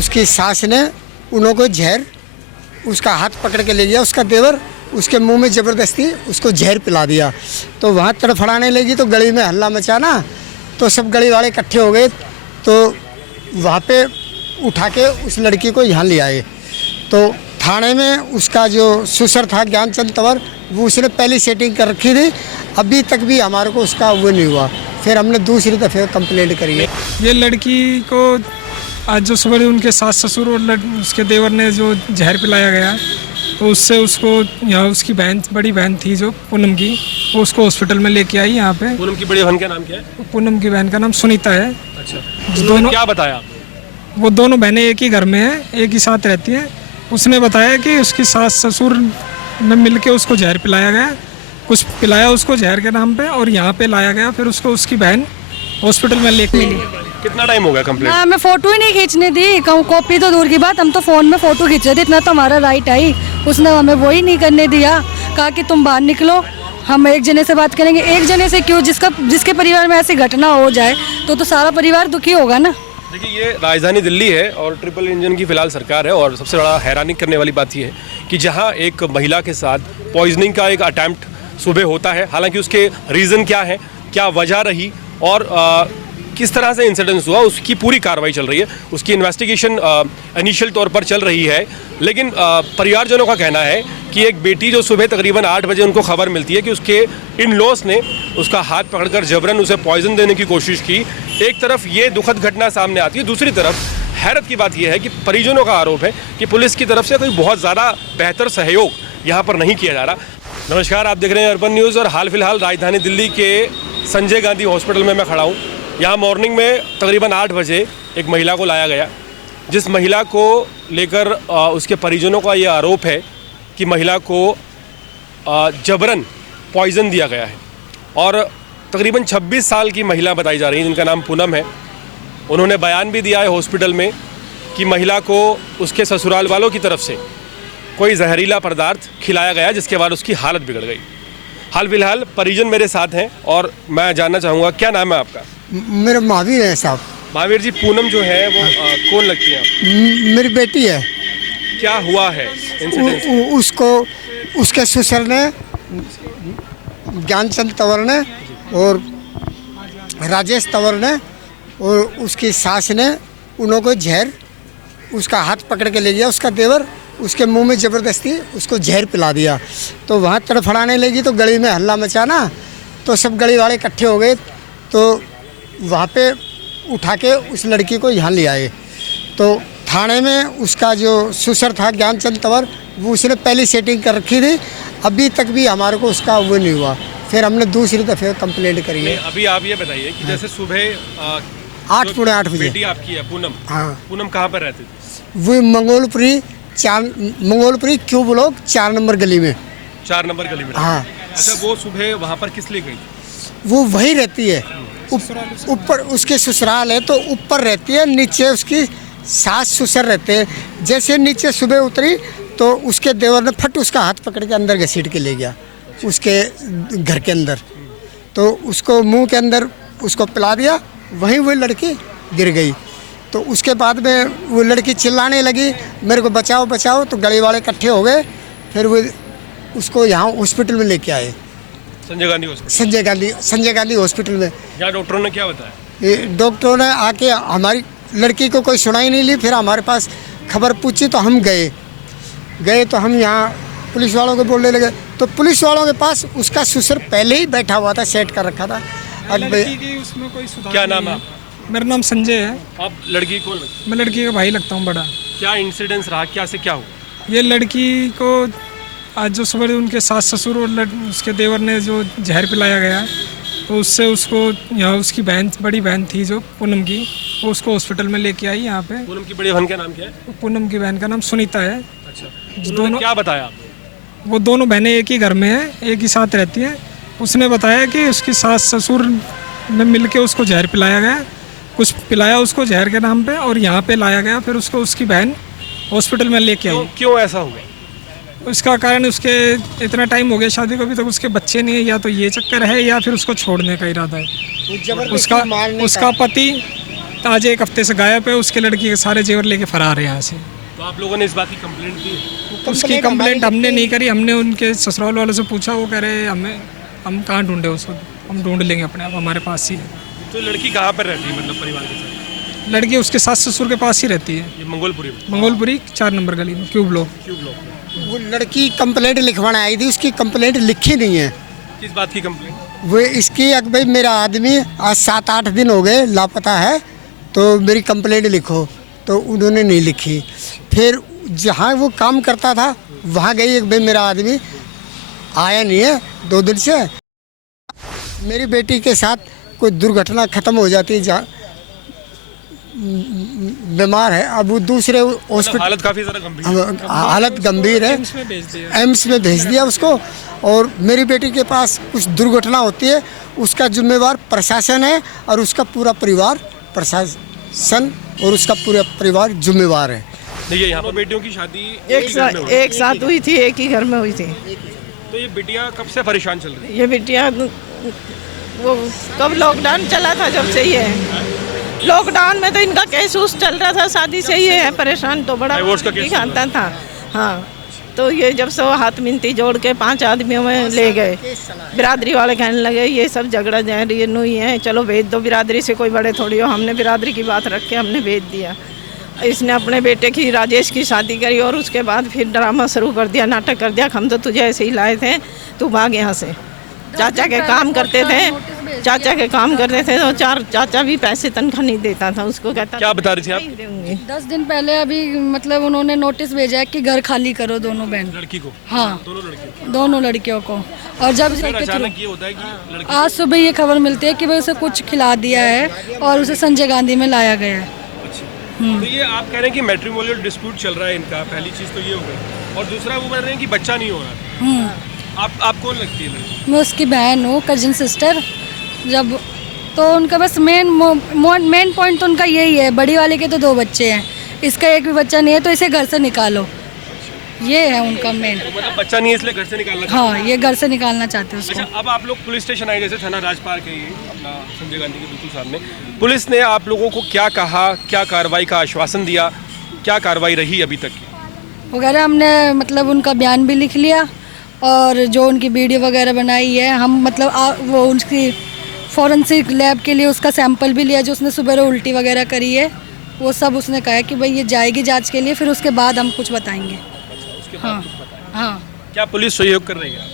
उसकी सास ने उन्हों को जहर, उसका हाथ पकड़ के ले गया उसका देवर, उसके मुंह में ज़बरदस्ती उसको जहर पिला दिया। तो वहाँ तड़फड़ाने लगी तो गली में हल्ला मचा ना, तो सब गली वाले इकट्ठे हो गए। तो वहाँ पे उठा के उस लड़की को यहाँ ले आए। तो थाने में उसका जो ससुर था ज्ञानचंद तंवर, वो उसने पहली सेटिंग कर रखी थी। अभी तक भी हमारे को उसका वो नहीं हुआ। फिर हमने दूसरी दफ़े कंप्लेंट करी है। ये लड़की को आज जो सुबह उनके सास ससुर और उसके देवर ने जो जहर पिलाया गया, तो उससे उसको यहाँ उसकी बहन, बड़ी बहन थी जो पूनम की, वो उसको हॉस्पिटल में लेके आई यहाँ पे। पूनम की बड़ी बहन का नाम क्या है? पूनम की बहन का नाम सुनीता है। अच्छा, दोनों क्या बताया? वो दोनों बहनें एक ही घर में हैं, एक ही साथ रहती हैं। उसने बताया कि उसकी सास ससुर में मिलके उसको जहर पिलाया गया, कुछ पिलाया उसको जहर के नाम पे, और यहाँ पे लाया गया। फिर उसको उसकी बहन हॉस्पिटल में लेके मिली। कितना टाइम हो गया कंप्लेंट? हमें फोटो ही नहीं खींचनी थी, कॉपी तो दूर की बात, हम तो फोन में फोटो खींच रहे थे, इतना तो हमारा राइट आई। उसने हमें वो ही नहीं करने दिया, कहा कि तुम बाहर निकलो, हम एक जने से बात करेंगे। एक जने से क्यों? जिसके परिवार में ऐसी घटना हो जाए तो सारा परिवार दुखी होगा ना। देखिए, ये राजधानी दिल्ली है और ट्रिपल इंजन की फिलहाल सरकार है। और सबसे बड़ा हैरानी करने वाली बात यह है कि जहां एक महिला के साथ पॉइजनिंग का एक अटैम्प्ट सुबह होता है, हालांकि उसके रीज़न क्या है, क्या वजह रही और किस तरह से इंसिडेंस हुआ, उसकी पूरी कार्रवाई चल रही है। उसकी इन्वेस्टिगेशन इनिशियल तौर पर चल रही है। लेकिन परिवारजनों का कहना है कि एक बेटी जो सुबह तकरीबन 8 बजे उनको खबर मिलती है कि उसके इन लॉस ने उसका हाथ पकड़कर जबरन उसे पॉइजन देने की कोशिश की। एक तरफ ये दुखद घटना सामने आती है, दूसरी तरफ हैरत की बात यह है कि परिजनों का आरोप है कि पुलिस की तरफ से कोई बहुत ज़्यादा बेहतर सहयोग यहाँ पर नहीं किया जा रहा। नमस्कार, आप देख रहे हैं अर्बन न्यूज़ और हाल फिलहाल राजधानी दिल्ली के संजय गांधी हॉस्पिटल में मैं खड़ा हूँ। यहाँ मॉर्निंग में तकरीबन 8 बजे एक महिला को लाया गया, जिस महिला को लेकर उसके परिजनों का ये आरोप है कि महिला को जबरन पॉइज़न दिया गया है। और तकरीबन 26 साल की महिला बताई जा रही है, जिनका नाम पूनम है। उन्होंने बयान भी दिया है हॉस्पिटल में कि महिला को उसके ससुराल वालों की तरफ से कोई जहरीला पदार्थ खिलाया गया, जिसके बाद उसकी हालत बिगड़ गई। हाल फिलहाल परिजन मेरे साथ हैं और मैं जानना चाहूँगा, क्या नाम है आपका? मेरा महावीर है साहब। महावीर जी, पूनम जो है वो कौन लगती है आप? मेरी बेटी है। क्या हुआ है इंसिडेंट? उसको उसके ससुर ने, ज्ञानचंद तंवर ने और राजेश तंवर ने और उसकी सास ने उन्हों को जहर, उसका हाथ पकड़ के ले गया उसका देवर, उसके मुंह में ज़बरदस्ती उसको जहर पिला दिया। तो वहाँ तड़फड़ाने लगी तो गली में हल्ला मचा ना, तो सब गली वाले इकट्ठे हो गए। तो वहाँ पे उठा के उस लड़की को यहाँ ले आए। तो थाने में उसका जो ससुर था ज्ञानचंद तंवर, वो उसने पहली सेटिंग कर रखी थी। अभी तक भी हमारे को उसका वो नहीं हुआ। फिर हमने दूसरी दफ़े कंप्लेंट करी है। अभी आप ये बताइए कि जैसे सुबह 8 पौने 8 बजे बेटी आपकी है पूनम, हाँ, पूनम कहाँ पर रहती थी? वो मंगोलपुरी क्यों ब्लॉक 4 नंबर गली में। 4 नंबर गली में? हाँ। अच्छा, वो सुबह वहाँ पर किस लिए गई? वो वहीं रहती है, ऊपर उसके ससुराल है तो ऊपर रहती है, नीचे उसकी सास ससुर रहते हैं। जैसे नीचे सुबह उतरी तो उसके देवर ने फट उसका हाथ पकड़ के अंदर घसीट के ले गया उसके घर के अंदर। तो उसको मुंह के अंदर उसको पिला दिया, वहीं वो लड़की गिर गई। तो उसके बाद में वो लड़की चिल्लाने लगी, मेरे को बचाओ बचाओ। तो गली वाले इकट्ठे हो गए। फिर वो उसको यहाँ हॉस्पिटल में लेके आए, संजय गांधी हॉस्पिटल में। यहाँ डॉक्टरों ने क्या बताया? डॉक्टरों ने आके हमारी लड़की को कोई सुनाई नहीं ली। फिर हमारे पास खबर पूछी तो हम गए तो हम यहाँ पुलिस वालों को बोलने लगे। तो पुलिस वालों के पास उसका ससुर पहले ही बैठा हुआ था, सेट कर रखा था। उसमें कोई सुधार क्या नाम है? मेरा नाम संजय है। आप लड़की कौन लगती है? मैं लड़की का भाई लगता हूँ बड़ा। क्या इंसिडेंस रहा, क्या से क्या हुआ? ये लड़की को आज जो सुबह उनके सास ससुर और उसके देवर ने जो जहर पिलाया गया, तो उससे उसको यहाँ उसकी बहन, बड़ी बहन थी जो पूनम की, वो उसको हॉस्पिटल में लेके आई यहाँ पे। पूनम की बड़ी बहन का नाम क्या है? पूनम की बहन का नाम सुनीता है। अच्छा, दोनों क्या बताया? वो दोनों बहनें एक ही घर में हैं, एक ही साथ रहती हैं। उसने बताया कि उसकी सास ससुर में मिलके उसको जहर पिलाया गया, कुछ पिलाया उसको जहर के नाम पे, और यहाँ पे लाया गया। फिर उसको उसकी बहन हॉस्पिटल में लेके आई। क्यों ऐसा हुआ? उसका कारण उसके इतना टाइम हो गया शादी को, अभी तक उसके बच्चे नहीं है। या तो ये चक्कर है या फिर उसको छोड़ने का इरादा है। उसका पति आज 1 हफ्ते से गायब है। उसके लड़की के सारे जेवर लेके फरार है यहाँ से। तो आप लोगों ने इस बात की कंप्लेंट की? उसकी कंप्लेंट हमने नहीं करी। हमने उनके ससुराल वालों से पूछा, वो कह रहे हम कहाँ ढूंढे उसको, हम ढूंढ लेंगे अपने आप, हमारे पास ही है। तो लड़की कहाँ पर रहती है, मतलब परिवार के साथ? लड़की उसके सास ससुर के पास ही रहती है, ये मंगोलपुरी में? मंगोलपुरी 4 नंबर गली में, क्यूब ब्लॉक। वो लड़की कंप्लेंट लिखवाने आई थी, उसकी कंप्लेंट लिखी नहीं है। किस बात की कंप्लेंट? वो इसकी अब भाई मेरा आदमी आज 7-8 दिन हो गए लापता है, तो मेरी कंप्लेंट लिखो, तो उन्होंने नहीं लिखी। फिर जहाँ वो काम करता था वहाँ गई, एक भाई मेरा आदमी आया नहीं है 2 दिन से। मेरी बेटी के साथ कोई दुर्घटना ख़त्म हो जाती है, जहाँ बीमार है, अब वो दूसरे हॉस्पिटल, हालत काफ़ी ज़्यादा गंभीर, हालत गंभीर है, एम्स में भेज दिया उसको। और मेरी बेटी के पास कुछ दुर्घटना होती है, उसका जिम्मेवार प्रशासन है और उसका पूरा परिवार, प्रशासन और उसका पूरा परिवार जिम्मेवार है। देखिए यहाँ पर बेटियों की शादी एक साथ हुई थी, एक ही घर में हुई थी। तो ये बिटिया कब से परेशान चल रही है? ये बिटिया वो कब लॉकडाउन चला था जब से ही है। लॉकडाउन में तो इनका केस उस चल रहा था, शादी से ही है परेशान, तो बड़ा डाइवोर्स का केस खाता था। हाँ, तो ये जब से वो हाथ मिनती जोड़ के 5 आदमियों में ले गए, बिरादरी वाले कहने लगे ये सब झगड़ा जारी नहीं है, चलो भेज दो, बिरादरी से कोई बड़े थोड़ी हो। हमने बिरादरी की बात रख के हमने भेज दिया। इसने अपने बेटे की, राजेश की शादी करी और उसके बाद फिर ड्रामा शुरू कर दिया, नाटक कर दिया, हम तो तुझे ऐसे ही लाए थे, तू भाग यहाँ से। चाचा के काम करते थे, तो 4 चाचा भी पैसे तनख्वाह नहीं देता था उसको, कहता क्या बता रही थी आप? नहीं दूंगी। 10 दिन पहले अभी मतलब उन्होंने नोटिस भेजा है कि घर खाली करो दोनों बहन। लड़की को? हाँ, दोनों लड़कियों को। और जब अचानक ये होता है कि लड़की, आज सुबह ये खबर मिलती है कि भाई उसे कुछ खिला दिया है और उसे संजय गांधी में लाया गया है। तो ये आप कह रहे हैं कि मैट्रिमोनियल डिस्प्यूट चल रहा है इनका, पहली चीज़ तो ये हो गई, और दूसरा वो बोल रहे हैं कि बच्चा नहीं हो रहा। आप कौन लगती है लड़की? मैं उसकी बहन हूँ, कजिन सिस्टर। जब तो उनका बस मेन पॉइंट तो उनका यही है, बड़ी वाले के तो 2 बच्चे हैं, इसका एक भी बच्चा नहीं है, तो इसे घर से निकालो, ये है उनका मेन। मतलब बच्चा नहीं है इसलिए घर से निकालना? हाँ, ये घर से निकालना चाहते हैं उसको। अच्छा, अब आप लोग पुलिस स्टेशन आए, जैसे थाना राजपाल के अपना संजय गांधी के बिल्कुल सामने, पुलिस ने आप लोगों को क्या कहा, क्या कार्रवाई का आश्वासन दिया, क्या कार्रवाई रही अभी तक की? वगैरह हमने मतलब उनका बयान भी लिख लिया और जो उनकी वीडियो वगैरह बनाई है, हम मतलब वो उसकी फॉरेंसिक लैब के लिए उसका सैंपल भी लिया, जो उसने सुबह उल्टी वगैरह करी है, वो सब उसने कहा है कि भाई ये जाएगी जांच के लिए, फिर उसके बाद हम कुछ बताएंगे। हाँ, हाँ। क्या पुलिस सहयोग कर रही है?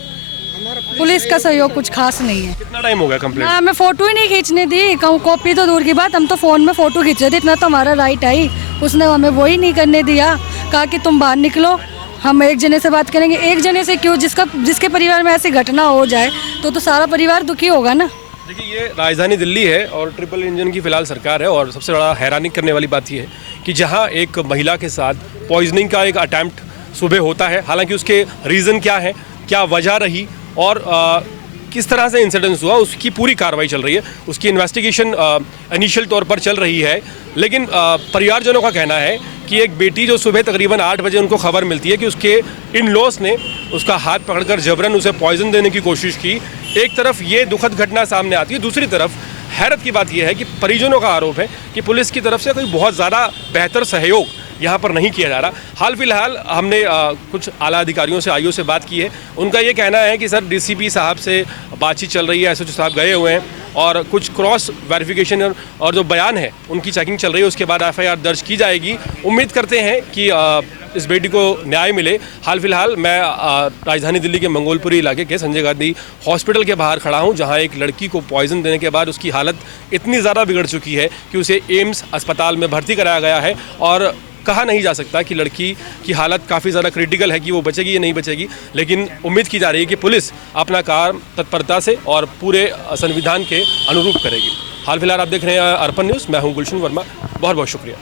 पुलिस का सहयोग कुछ खास नहीं है। कितना टाइम हो गया कंप्लेंट? हमें फ़ोटो ही नहीं खींचने दी, कॉपी तो दूर की बात, हम तो फ़ोन में फ़ोटो खींच रहे थे, इतना तो हमारा राइट है। उसने हमें वो ही नहीं करने दिया, कहा कि तुम बाहर निकलो, हम एक जने से बात करेंगे। एक जने से क्यों, जिसके परिवार में ऐसी घटना हो जाए तो सारा परिवार दुखी होगा ना। देखिए, ये राजधानी दिल्ली है और ट्रिपल इंजन की फिलहाल सरकार है, और सबसे बड़ा हैरानी करने वाली बात यह है कि जहां एक महिला के साथ पॉइजनिंग का एक अटैम्प्ट सुबह होता है, हालांकि उसके रीज़न क्या है, क्या वजह रही और किस तरह से इंसिडेंस हुआ, उसकी पूरी कार्रवाई चल रही है, उसकी इन्वेस्टिगेशन इनिशियल तौर पर चल रही है। लेकिन परिवारजनों का कहना है कि एक बेटी जो सुबह तकरीबन 8 बजे उनको खबर मिलती है कि उसके इन लॉस ने उसका हाथ पकड़कर जबरन उसे पॉइजन देने की कोशिश की। एक तरफ ये दुखद घटना सामने आती है, दूसरी तरफ हैरत की बात यह है कि परिजनों का आरोप है कि पुलिस की तरफ से कोई बहुत ज़्यादा बेहतर सहयोग यहाँ पर नहीं किया जा रहा। हाल फिलहाल हमने कुछ आला अधिकारियों से, आईओ से बात की है। उनका ये कहना है कि सर डीसीपी साहब से बातचीत चल रही है, एसओजी साहब गए हुए हैं और कुछ क्रॉस वेरिफिकेशन और जो बयान है उनकी चेकिंग चल रही है, उसके बाद एफआईआर दर्ज की जाएगी। उम्मीद करते हैं कि इस बेटी को न्याय मिले। हाल फिलहाल मैं राजधानी दिल्ली के मंगोलपुरी इलाके के संजय गांधी हॉस्पिटल के बाहर खड़ा हूं, जहां एक लड़की को पॉइजन देने के बाद उसकी हालत इतनी ज़्यादा बिगड़ चुकी है कि उसे एम्स अस्पताल में भर्ती कराया गया है और कहा नहीं जा सकता कि लड़की की हालत काफ़ी ज़्यादा क्रिटिकल है कि वो बचेगी या नहीं बचेगी। लेकिन उम्मीद की जा रही है कि पुलिस अपना काम तत्परता से और पूरे संविधान के अनुरूप करेगी। हाल फिलहाल आप देख रहे हैं अर्पण न्यूज़, मैं हूं गुलशन वर्मा, बहुत बहुत शुक्रिया।